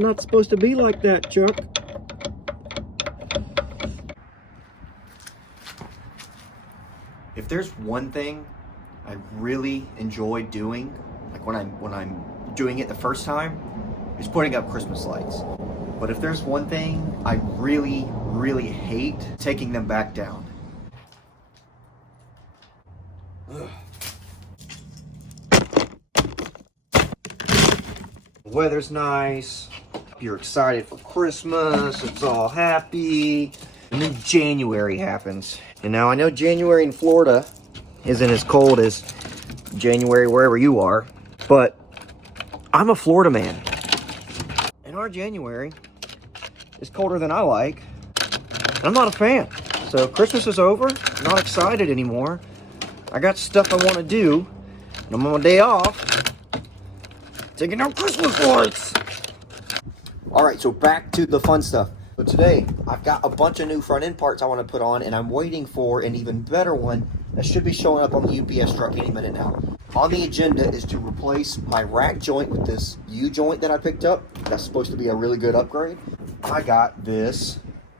Not supposed to be like that, Chuck. If there's one thing I really enjoy doing, like when I'm doing it the first time, is putting up Christmas lights. But if there's one thing I really, really hate, taking them back down. Ugh. The weather's nice. You're excited for Christmas. It's all happy. And then January happens. And now I know January in Florida isn't as cold as January wherever you are, but I'm a Florida man. And our January is colder than I like. I'm not a fan. So Christmas is over. I'm not excited anymore. I got stuff I want to do. And I'm on my day off. Taking out Christmas lights. All right, so back to the fun stuff. So today, I've got a bunch of new front end parts I want to put on, and I'm waiting for an even better one that should be showing up on the UPS truck any minute now. On the agenda is to replace my rack joint with this UJoint that I picked up. That's supposed to be a really good upgrade. I got this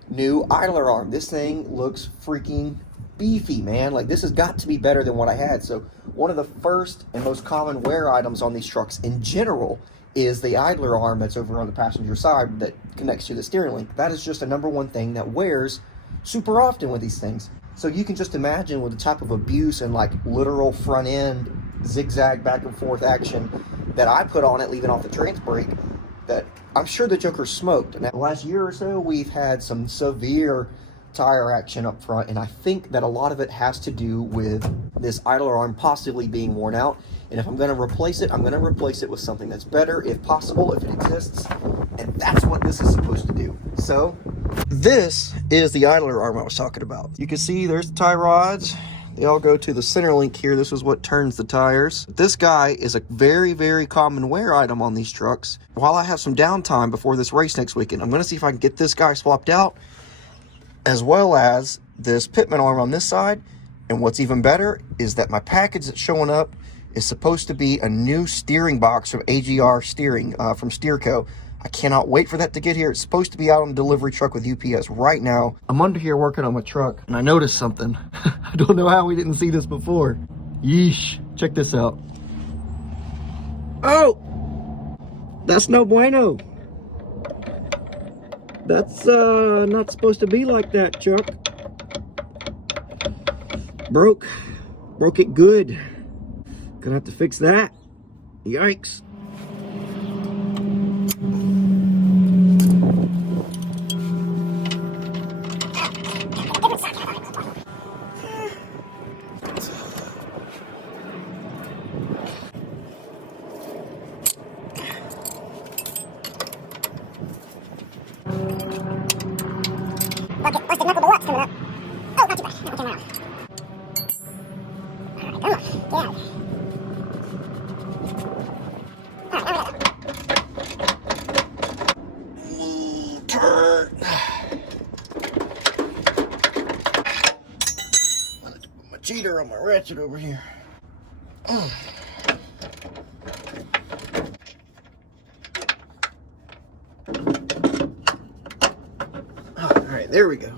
new idler arm. This thing looks freaking beefy, man. Like, this has got to be better than what I had. So one of the first and most common wear items on these trucks in general is the idler arm that's over on the passenger side that connects to the steering link. That is just a #1 thing that wears super often with these things. So you can just imagine with the type of abuse and like literal front end zigzag back and forth action that I put on it leaving off the trans brake, that I'm sure the Joker smoked. Now, the last year or so, we've had some severe tire action up front, and I think that a lot of it has to do with this idler arm possibly being worn out. And if I'm going to replace it, I'm going to replace it with something that's better, if possible, if it exists. And that's what this is supposed to do. So this is the idler arm I was talking about. You can see there's the tie rods. They all go to the center link here. This is what turns the tires. This guy is a very, very common wear item on these trucks. While I have some downtime before this race next weekend, I'm going to see if I can get this guy swapped out, as well as this Pitman arm on this side. And what's even better is that my package that's showing up is supposed to be a new steering box from AGR steering from Steerco. I cannot wait for that to get here. It's supposed to be out on the delivery truck with UPS right now. I'm under here working on my truck, and I noticed something. I don't know how we didn't see this before. Yeesh. Check this out. Oh! That's no bueno. That's not supposed to be like that, Chuck. Broke it good. Gonna have to fix that. Yikes. Cheater on my ratchet over here. All right, there we go.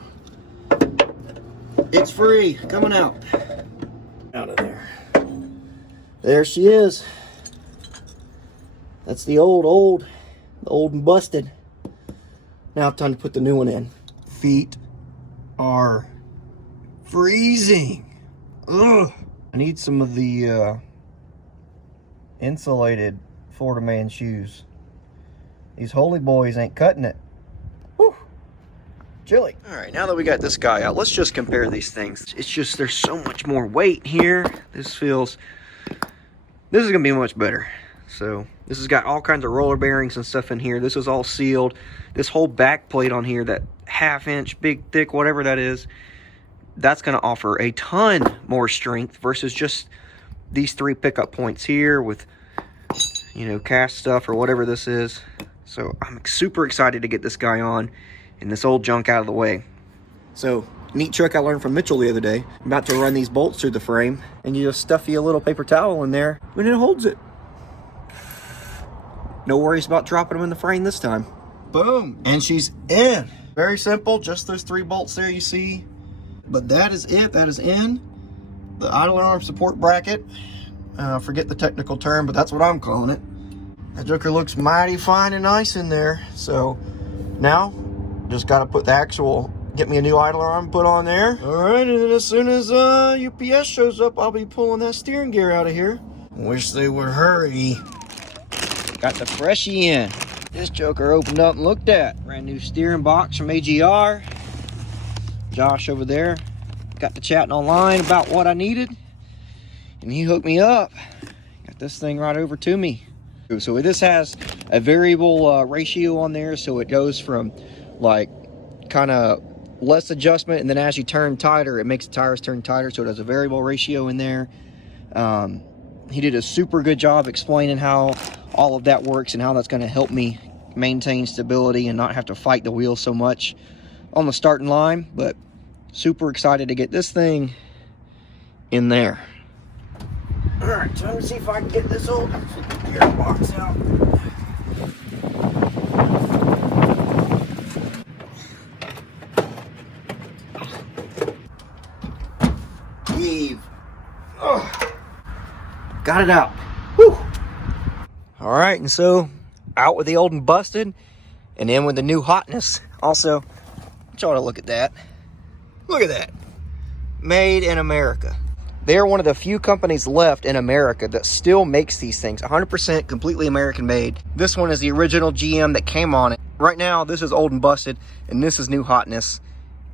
It's free, coming out. Out of there. There she is. That's the old and busted. Now time to put the new one in. Feet are freezing. Ugh. I need some of the insulated Florida man shoes. These holy boys ain't cutting it. Whew. Chilly. All right, now that we got this guy out, let's just compare these things. It's just there's so much more weight here. This is gonna be much better. So this has got all kinds of roller bearings and stuff in here. This is all sealed. This whole back plate on here, that 1/2 inch, big, thick, whatever that is, that's going to offer a ton more strength versus just these 3 pickup points here with, you know, cast stuff or whatever this is. So I'm super excited to get this guy on and this old junk out of the way. So, neat trick I learned from Mitchell the other day. I'm about to run these bolts through the frame, and you just stuff you a little paper towel in there and it holds it. No worries about dropping them in the frame this time. Boom, and she's in. Very simple, just those 3 bolts there you see. But that is it, that is in. The idler arm support bracket. Forget the technical term, but that's what I'm calling it. That joker looks mighty fine and nice in there. So now, just gotta put the actual, get me a new idler arm put on there. All right, and then as soon as UPS shows up, I'll be pulling that steering gear out of here. Wish they would hurry. Got the freshie in. This joker opened up and looked at. Brand new steering box from AGR. Josh over there got to chatting online about what I needed, and he hooked me up. Got this thing right over to me. So this has a variable ratio on there, so it goes from like kind of less adjustment, and then as you turn tighter, it makes the tires turn tighter, so it has a variable ratio in there. He did a super good job explaining how all of that works and how that's going to help me maintain stability and not have to fight the wheel so much on the starting line. But super excited to get this thing in there. All right, time to see if I can get this old gearbox out. Heave. Oh. Got it out. Whew. All right, and so out with the old and busted, and in with the new hotness. Also, I want y'all to look at that. Look at that. Made in America. They're one of the few companies left in America that still makes these things. 100% completely American made. This one is the original GM that came on it. Right now, this is old and busted, and this is new hotness,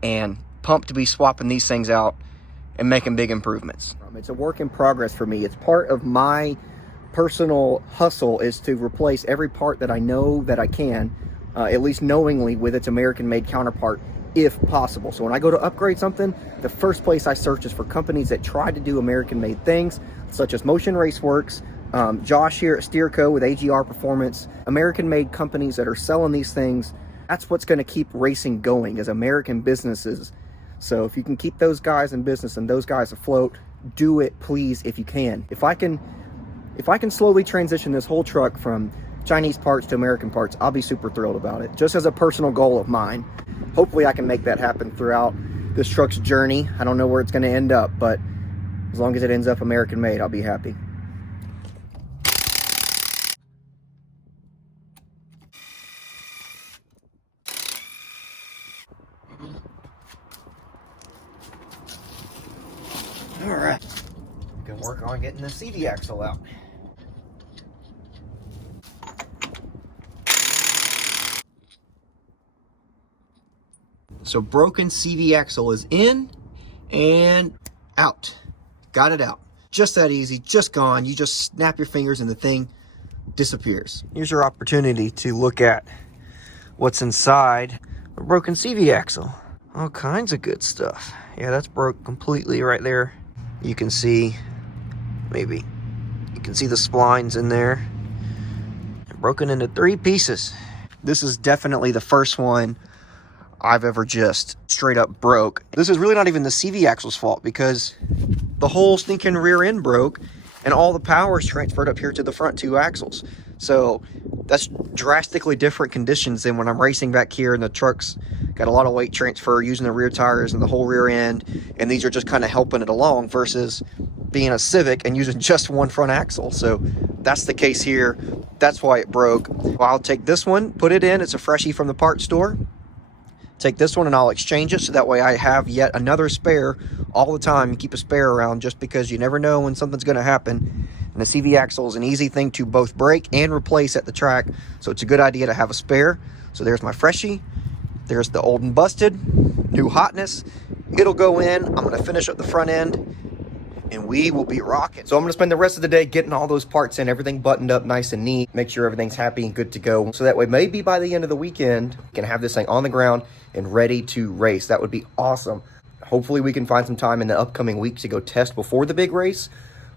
and pumped to be swapping these things out and making big improvements. It's a work in progress for me. It's part of my personal hustle is to replace every part that I know that I can, at least knowingly, with its American-made counterpart, if possible. So when I go to upgrade something, the first place I search is for companies that try to do American-made things, such as Motion Raceworks, Josh here at Steerco with AGR Performance, American-made companies that are selling these things. That's what's going to keep racing going, as American businesses. So if you can keep those guys in business and those guys afloat, do it, please, if you can. If I can slowly transition this whole truck from Chinese parts to American parts, I'll be super thrilled about it, just as a personal goal of mine. Hopefully I can make that happen throughout this truck's journey. I don't know where it's going to end up, but as long as it ends up American made, I'll be happy. All right, we can work on getting the CV axle out. So broken CV axle is in and out. Got it out. Just that easy, just gone. You just snap your fingers and the thing disappears. Here's your opportunity to look at what's inside a broken CV axle. All kinds of good stuff. Yeah, that's broke completely right there. You can see, maybe, you can see the splines in there. Broken into 3 pieces. This is definitely the first one I've ever just straight up broke. This is really not even the CV axle's fault, because the whole stinking rear end broke and all the power is transferred up here to the front 2 axles. So that's drastically different conditions than when I'm racing back here and the truck's got a lot of weight transfer using the rear tires and the whole rear end, and these are just kind of helping it along versus being a Civic and using just one front axle. So that's the case here. That's why it broke. Well, I'll take this one, put it in. It's a freshie from the parts store. Take this one and I'll exchange it, so that way I have yet another spare all the time. You keep a spare around just because you never know when something's going to happen. And the CV axle is an easy thing to both break and replace at the track, so it's a good idea to have a spare. So there's my freshie. There's the old and busted, new hotness. It'll go in. I'm going to finish up the front end, and we will be rocking. So I'm going to spend the rest of the day getting all those parts in, everything buttoned up nice and neat, make sure everything's happy and good to go. So that way, maybe by the end of the weekend, we can have this thing on the ground and ready to race. That would be awesome. Hopefully we can find some time in the upcoming weeks to go test before the big race.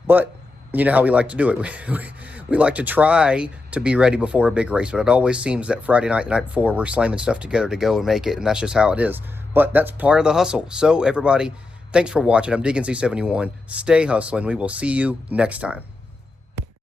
But you know how we like to do it. We like to try to be ready before a big race, but it always seems that Friday night, the night before, we're slamming stuff together to go and make it, and that's just how it is. But that's part of the hustle. So everybody, thanks for watching. I'm Diggin C71. Stay hustling. We will see you next time.